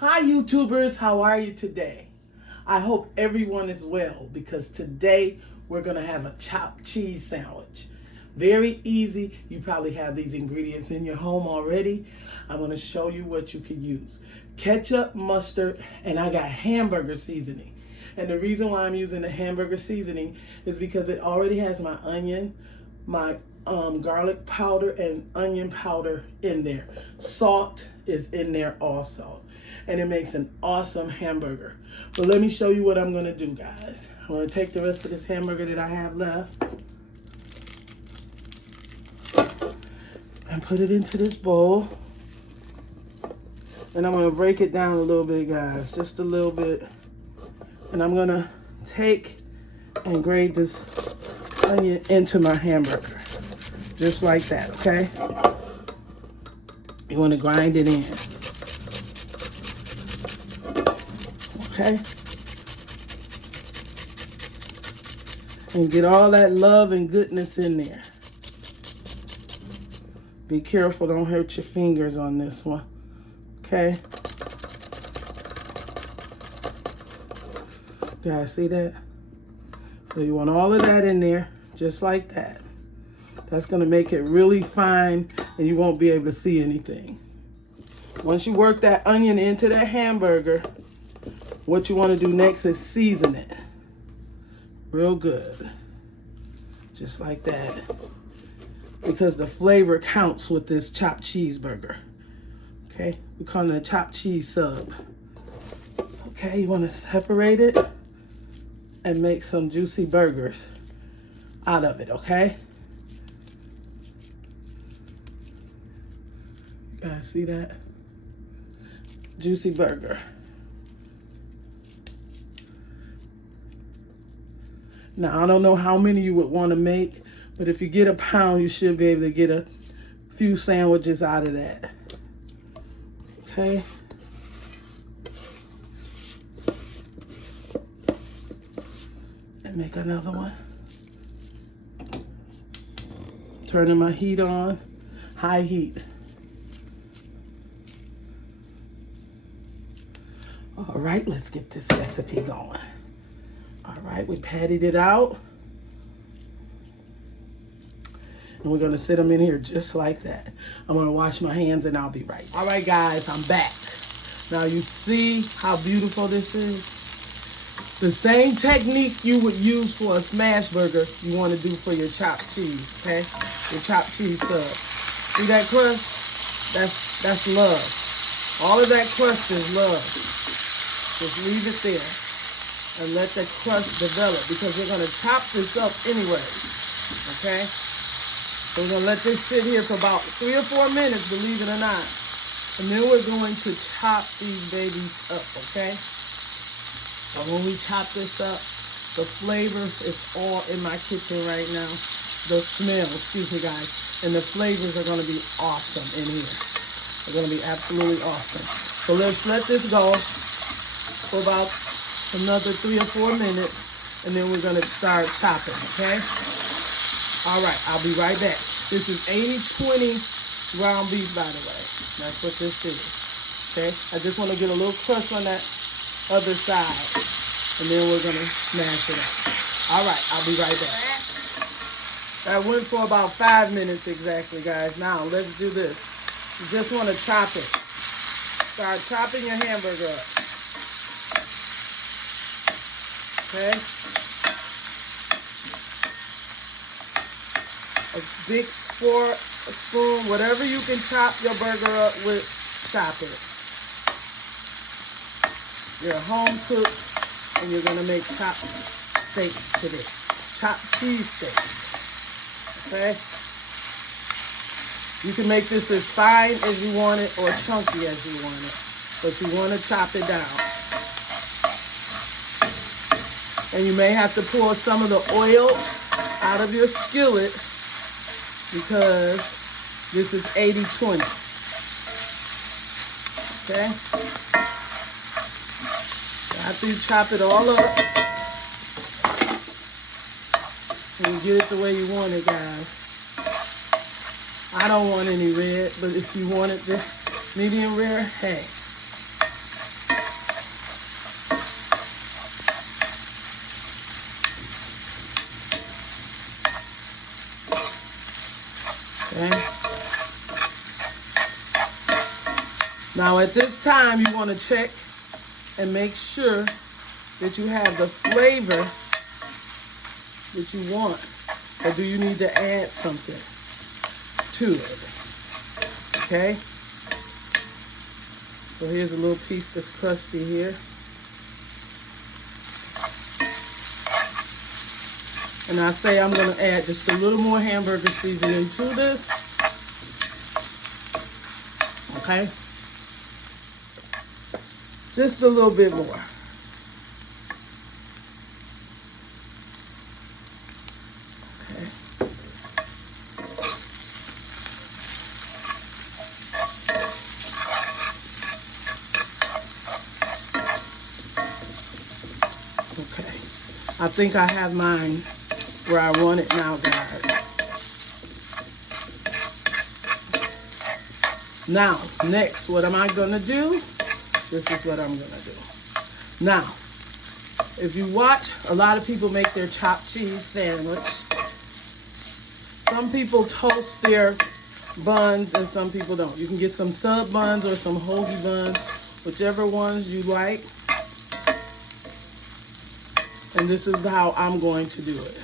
Hi YouTubers, how are you today? I hope everyone is well because today we're gonna have a chopped cheese sandwich. Very easy. You probably have these ingredients in your home already. I'm gonna show you what you can use. Ketchup, mustard, and I got hamburger seasoning. And the reason why I'm using the hamburger seasoning is because it already has my onion, my garlic powder and onion powder in there. Salt is in there also. And it makes an awesome hamburger. But let me show you what I'm gonna do, guys. I'm gonna take the rest of this hamburger that I have left and put it into this bowl. And I'm gonna break it down a little bit, guys, just a little bit. And I'm gonna take and grate this onion into my hamburger, just like that, okay? You wanna grind it in. Okay, and get all that love and goodness in there. Be careful, don't hurt your fingers on this one. Okay, guys, see that? So you want all of that in there, just like that. That's gonna make it really fine and you won't be able to see anything. Once you work that onion into that hamburger, what you want to do next is season it real good, just like that, because the flavor counts with this chopped cheeseburger. Okay, we call it a chopped cheese sub. Okay, you want to separate it and make some juicy burgers out of it. Okay, you guys see that? Juicy burger. Now, I don't know how many you would want to make, but if you get a pound, you should be able to get a few sandwiches out of that. Okay. And make another one. Turning my heat on, high heat. All right, let's get this recipe going. All right, we patted it out. And we're gonna sit them in here just like that. I'm gonna wash my hands and I'll be right back. All right, guys, I'm back. Now you see how beautiful this is? The same technique you would use for a smash burger, you wanna do for your chopped cheese, okay? Your chopped cheese sub. See that crust? That's love. All of that crust is love. Just leave it there and let the crust develop because we're gonna chop this up anyway, okay? So we're gonna let this sit here for about 3 or 4 minutes, believe it or not. And then we're going to chop these babies up, okay? And when we chop this up, the flavor is all in my kitchen right now. The smell, excuse me guys, and the flavors are gonna be awesome in here. They're gonna be absolutely awesome. So let's let this go for about another 3 or 4 minutes, and then we're gonna start chopping, okay? All right, I'll be right back. This is 80-20 ground beef, by the way. That's what this is, okay? I just wanna get a little crust on that other side, and then we're gonna smash it up. All right, I'll be right back. That went for about 5 minutes exactly, guys. Now, let's do this. You just wanna chop it. Start chopping your hamburger up. Okay, a big fork, a spoon, whatever you can chop your burger up with, chop it. You're home cooked, and you're gonna make chopped steaks today. Chopped cheese steaks. Okay. You can make this as fine as you want it or chunky as you want it, but you want to chop it down. And you may have to pour some of the oil out of your skillet because this is 80-20. Okay? After you chop it all up, and you get it the way you want it, guys. I don't want any red, but if you want it this medium rare, hey, Okay. Now at this time, you want to check and make sure that you have the flavor that you want. Or do you need to add something to it? Okay. So here's a little piece that's crusty here. And I say I'm going to add just a little more hamburger seasoning to this. Okay. Just a little bit more. Okay. Okay. I think I have mine where I want it now, guys. Now, next, what am I going to do? This is what I'm going to do. Now, if you watch, a lot of people make their chopped cheese sandwich. Some people toast their buns and some people don't. You can get some sub buns or some hoagie buns, whichever ones you like. And this is how I'm going to do it.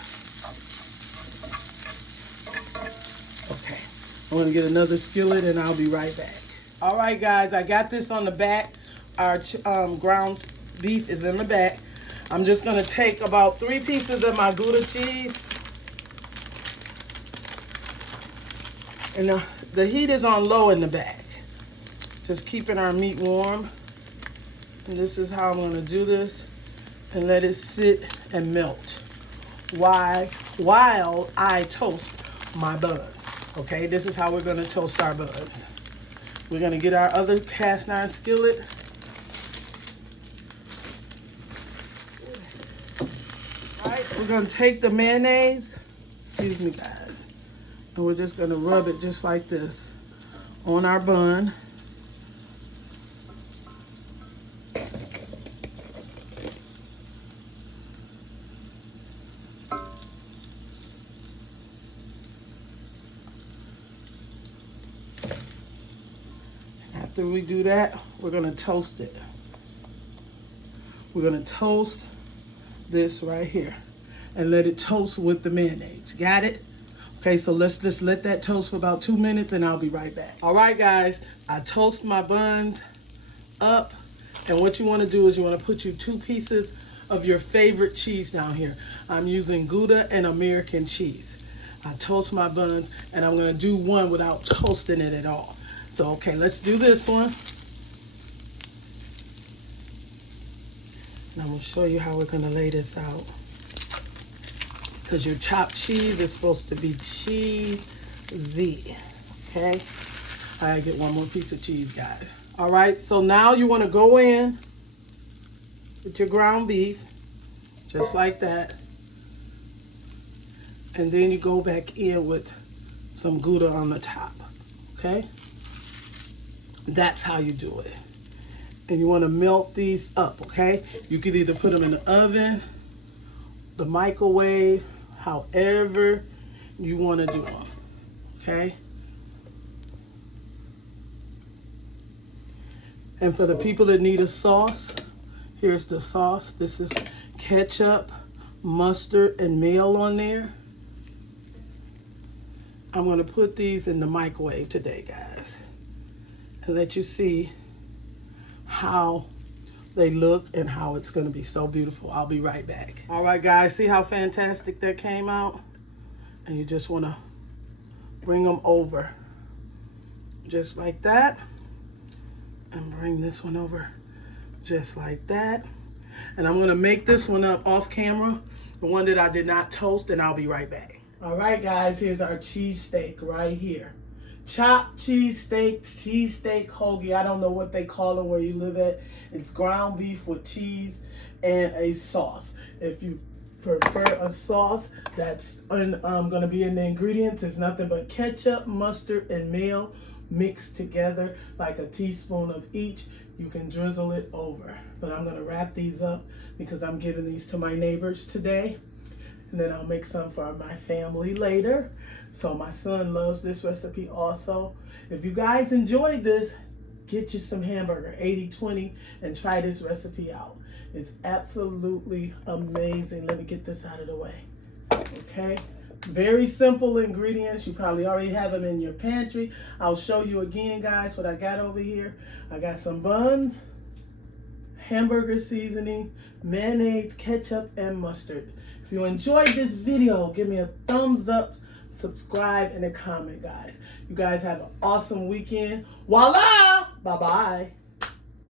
Okay, I'm going to get another skillet and I'll be right back. All right, guys, I got this on the back. Our ground beef is in the back. I'm just going to take about 3 pieces of my Gouda cheese. And the heat is on low in the back. Just keeping our meat warm. And this is how I'm going to do this. And let it sit and melt while I toast my buns. Okay, this is how we're going to toast our buns. We're going to get our other cast iron skillet. All right, we're going to take the mayonnaise, excuse me guys, and we're just going to rub it just like this on our bun. After we do that, we're going to toast it. We're going to toast this right here and let it toast with the mayonnaise. Got it? Okay, so let's just let that toast for about 2 minutes and I'll be right back. All right, guys, I toast my buns up. And what you want to do is you want to put you 2 pieces of your favorite cheese down here. I'm using Gouda and American cheese. I toast my buns and I'm going to do one without toasting it at all. So, okay, let's do this one. And I'm going to show you how we're going to lay this out. Because your chopped cheese is supposed to be cheesy. Okay? I gotta get one more piece of cheese, guys. All right, so now you want to go in with your ground beef, just like that. And then you go back in with some Gouda on the top. Okay? That's how you do it. And you want to melt these up, okay? You could either put them in the oven, the microwave, however you want to do them, okay? And for the people that need a sauce, here's the sauce. This is ketchup, mustard, and mayo on there. I'm going to put these in the microwave today, guys, and let you see how they look and how it's going to be so beautiful. I'll be right back. All right, guys, see how fantastic that came out? And you just want to bring them over just like that, and bring this one over just like that. And I'm going to make this one up off camera, the one that I did not toast, and I'll be right back. All right, guys, here's our cheesesteak right here. Chopped cheesesteak, cheesesteak hoagie. I don't know what they call it where you live at. It's ground beef with cheese and a sauce. If you prefer a sauce, that's going to be in the ingredients. It's nothing but ketchup, mustard, and mayo mixed together, like a teaspoon of each. You can drizzle it over. But I'm going to wrap these up because I'm giving these to my neighbors today. And then I'll make some for my family later. So my son loves this recipe also. If you guys enjoyed this, get you some hamburger 80/20 and try this recipe out. It's absolutely amazing. Let me get this out of the way. Okay. Very simple ingredients. You probably already have them in your pantry. I'll show you again, guys, what I got over here. I got some buns, hamburger seasoning, mayonnaise, ketchup, and mustard. If you enjoyed this video, give me a thumbs up, subscribe, and a comment, guys. You guys have an awesome weekend. Voila! Bye-bye.